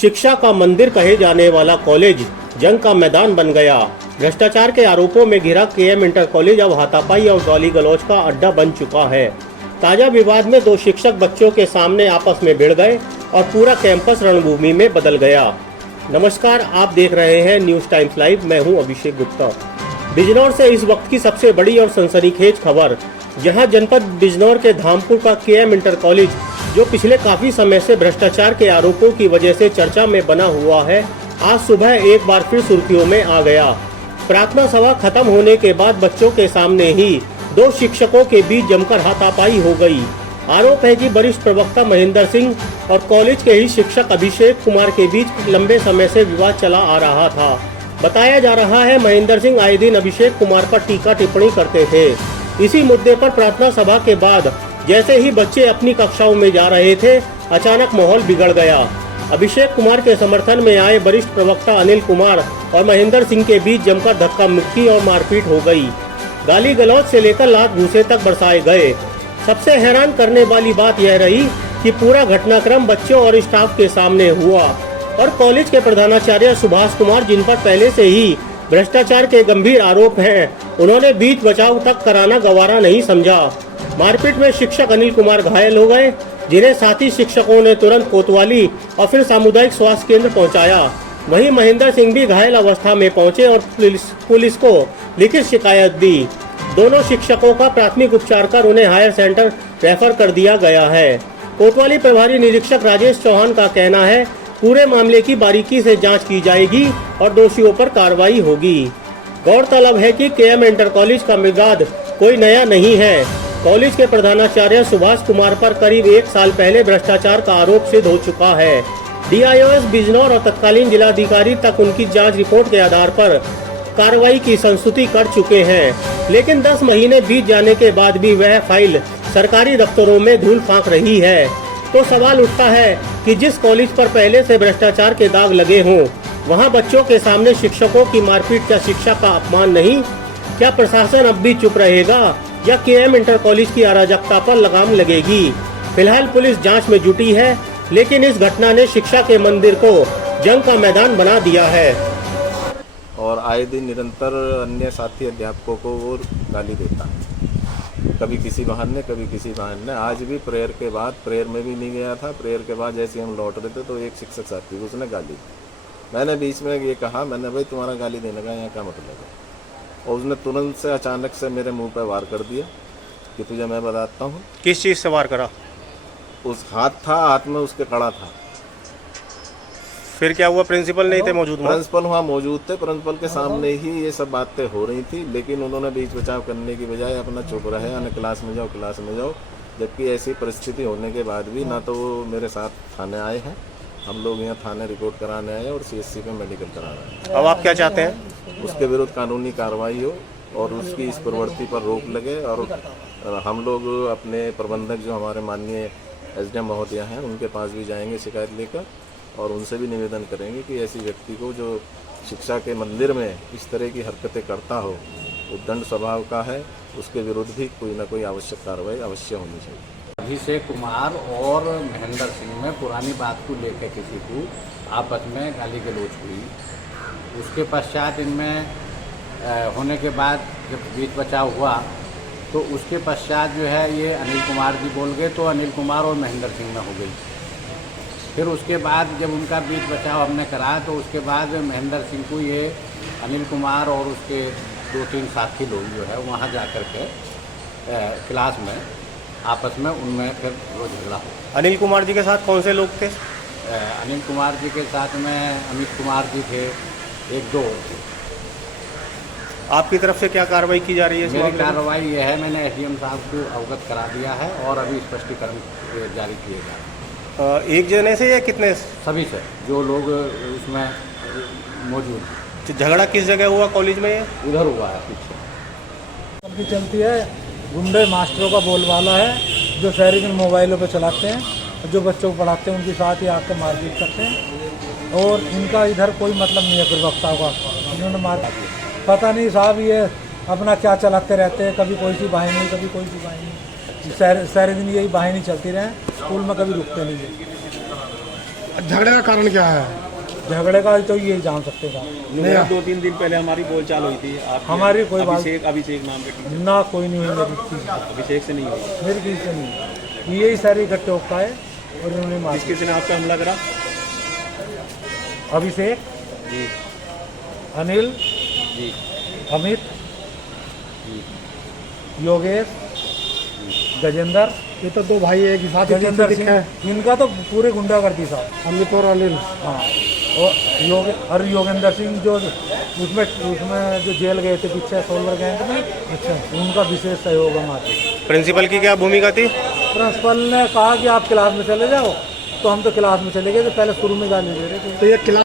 शिक्षा का मंदिर कहे जाने वाला कॉलेज जंग का मैदान बन गया। भ्रष्टाचार के आरोपों में घिरा केएम इंटर कॉलेज अब हाथापाई और गाली गलौज का अड्डा बन चुका है। ताजा विवाद में दो शिक्षक बच्चों के सामने आपस में भिड़ गए और पूरा कैंपस रणभूमि में बदल गया। नमस्कार, आप देख रहे हैं न्यूज टाइम्स लाइव। मैं हूं अभिषेक गुप्ता। बिजनौर से इस वक्त की सबसे बड़ी और सनसनीखेज खबर, जहां जनपद बिजनौर के धामपुर का केएम इंटर कॉलेज, जो पिछले काफी समय से भ्रष्टाचार के आरोपों की वजह से चर्चा में बना हुआ है, आज सुबह एक बार फिर सुर्खियों में आ गया। प्रार्थना सभा खत्म होने के बाद बच्चों के सामने ही दो शिक्षकों के बीच जमकर हाथापाई हो गई। आरोप है कि वरिष्ठ प्रवक्ता महेंद्र सिंह और कॉलेज के ही शिक्षक अभिषेक कुमार के बीच लंबे समय से विवाद चला आ रहा था। बताया जा रहा है महेंद्र सिंह आए दिन अभिषेक कुमार पर टीका टिप्पणी करते थे। इसी मुद्दे पर प्रार्थना सभा के बाद जैसे ही बच्चे अपनी कक्षाओं में जा रहे थे, अचानक माहौल बिगड़ गया। अभिषेक कुमार के समर्थन में आए वरिष्ठ प्रवक्ता अनिल कुमार और महेंद्र सिंह के बीच जमकर धक्का मुक्की और मारपीट हो गई। गाली गलौज से लेकर लात घूंसे तक बरसाए गए। सबसे हैरान करने वाली बात यह रही कि पूरा घटनाक्रम बच्चों और स्टाफ के सामने हुआ और कॉलेज के प्रधानाचार्य सुभाष कुमार, जिन पर पहले से ही भ्रष्टाचार के गंभीर आरोप हैं, उन्होंने बीच बचाव तक कराना गवारा नहीं समझा। मारपीट में शिक्षक अनिल कुमार घायल हो गए, जिन्हें साथी शिक्षकों ने तुरंत कोतवाली और फिर सामुदायिक स्वास्थ्य केंद्र पहुंचाया। वहीं महेंद्र सिंह भी घायल अवस्था में पहुंचे और पुलिस को लिखित शिकायत दी। दोनों शिक्षकों का प्राथमिक उपचार कर उन्हें हायर सेंटर रेफर कर दिया गया है। कोतवाली प्रभारी निरीक्षक राजेश चौहान का कहना है, पूरे मामले की बारीकी से जांच की जाएगी और दोषियों पर कार्रवाई होगी। गौरतलब है कि केएम इंटर कॉलेज का विवाद कोई नया नहीं है। कॉलेज के प्रधानाचार्य सुभाष कुमार पर करीब 1 साल पहले भ्रष्टाचार का आरोप सिद्ध हो चुका है। डीआईओएस बिजनौर और तत्कालीन जिलाधिकारी तक उनकी जांच रिपोर्ट के आधार पर कार्रवाई की संस्तुति कर चुके हैं, लेकिन 10 महीने बीत जाने के बाद भी वह फाइल सरकारी दफ्तरों में धूल फांक रही है। तो सवाल उठता है कि जिस कॉलेज पर पहले से भ्रष्टाचार के दाग लगे हों, वहां बच्चों के सामने शिक्षकों की मारपीट क्या शिक्षा का अपमान नहीं? क्या प्रशासन अब भी चुप रहेगा या केएम इंटर कॉलेज की अराजकता पर लगाम लगेगी? फिलहाल पुलिस जांच में जुटी है, लेकिन इस घटना ने शिक्षा के मंदिर को जंग का मैदान बना दिया है और आए दिन निरंतर अन्य साथी अध्यापकों को वो गाली देता है, कभी किसी बहाने कभी किसी बहाने। आज भी प्रेयर के बाद, प्रेयर में भी नहीं गया था, प्रेयर के बाद जैसे हम लौट रहे थे तो एक शिक्षक साथी को उसने गाली दी। मैंने बीच में ये कहा, मैंने भाई तुम्हारा गाली देने का यहाँ क्या मतलब है? और उसने तुरंत से अचानक से मेरे मुंह पर वार कर दिया कि तुझे मैं बताता हूँ। किस चीज़ से वार करा? उस हाथ में उसके कड़ा था। फिर क्या हुआ? प्रिंसिपल नहीं थे मौजूद? प्रिंसिपल वहाँ मौजूद थे। प्रिंसिपल के सामने ही ये सब बातें हो रही थी, लेकिन उन्होंने बीच बचाव करने की बजाय अपना चुप रहे, यानी क्लास में जाओ। जबकि ऐसी परिस्थिति होने के बाद भी ना तो वो मेरे साथ थाने आए हैं, हम लोग यहाँ थाने रिपोर्ट कराने आए और सीएससी पे मेडिकल करा रहे हैं। अब आप क्या चाहते हैं? उसके विरुद्ध कानूनी कार्रवाई हो और उसकी इस प्रवृत्ति पर रोक लगे। और हम लोग अपने प्रबंधक जो हमारे माननीय एसडीएम महोदय हैं, उनके पास भी जाएंगे शिकायत लेकर और उनसे भी निवेदन करेंगे कि ऐसी व्यक्ति को जो शिक्षा के मंदिर में इस तरह की हरकतें करता हो, उद्दंड स्वभाव का है, उसके विरुद्ध भी कोई ना कोई आवश्यक कार्रवाई अवश्य होनी चाहिए। अभिषेक कुमार और महेंद्र सिंह में पुरानी बात को लेकर किसी को आपस में गाली गलौज हुई। उसके पश्चात इनमें होने के बाद जब बीच बचाव हुआ तो उसके पश्चात जो है ये अनिल कुमार जी बोल गए तो अनिल कुमार और महेंद्र सिंह में हो गई। फिर उसके बाद जब उनका बीच बचाव हमने करा तो उसके बाद महेंद्र सिंह को ये अनिल कुमार और उसके 2-3 साथी लोग जो है वहाँ जा कर के क्लास में आपस में उनमें फिर वो झगड़ा हो। अनिल कुमार जी के साथ कौन से लोग थे? अनिल कुमार जी के साथ में अमित कुमार जी थे, 1-2 थे। आपकी तरफ से क्या कार्रवाई की जा रही है? मेरी कार्रवाई ये है, मैंने एसडीएम साहब को अवगत करा दिया है और अभी स्पष्टीकरण जारी किए जा रहे हैं। एक जने से या कितने? सभी से जो लोग उसमें मौजूद। झगड़ा किस जगह हुआ कॉलेज में? ये उधर हुआ है पीछे। की चलती है, गुंडे मास्टरों का बोलबाला है जो शहरी में मोबाइलों पे चलाते हैं, जो बच्चों को पढ़ाते हैं उनके साथ ही आकर मारपीट करते हैं और इनका इधर कोई मतलब नहीं है प्रवक्ता का। इन्होंने मार पता नहीं साहब, ये अपना क्या चलाते रहते हैं, कभी कोई सी वाहिनी कभी कोई सी वाहिनी, सारे दिन यही वाहिनी चलती रहे, स्कूल में कभी रुकते नहीं है। झगड़े का कारण क्या है? झगड़े का तो ये जान सकते हैं नहीं, 2-3 दिन पहले हमारी बोलचाल हुई थी आप हमारी कोई बात अभिषेक नाम के ना, कोई नहीं हुई मेरी किसी से। अभिषेक से नहीं हुई। मेरी किसी से नहीं, यही सारे इकट्ठे होता है और इन्होंने मार किसी ने आप पे हमला करा? अभिषेक जी अनिल जी अमित योगेश गजेंद्र, ये तो दो भाई एक ही साथ ही गजेंद्र दिख है। सिंह, इनका तो पूरे गुंडागर्दी साहब। अमित और अनिल। हाँ, और योगेंद्र सिंह जो उसमें जो जेल गए थे पीछे सोलर गैंग में, अच्छा, उनका विशेष सहयोग हमारे। प्रिंसिपल की क्या भूमिका थी? प्रिंसिपल ने कहा कि आप क्लास में चले जाओ, तो हम तो क्लास में चले गए, तो पहले शुरू में गाली दे रहे थे। तो ये क्लास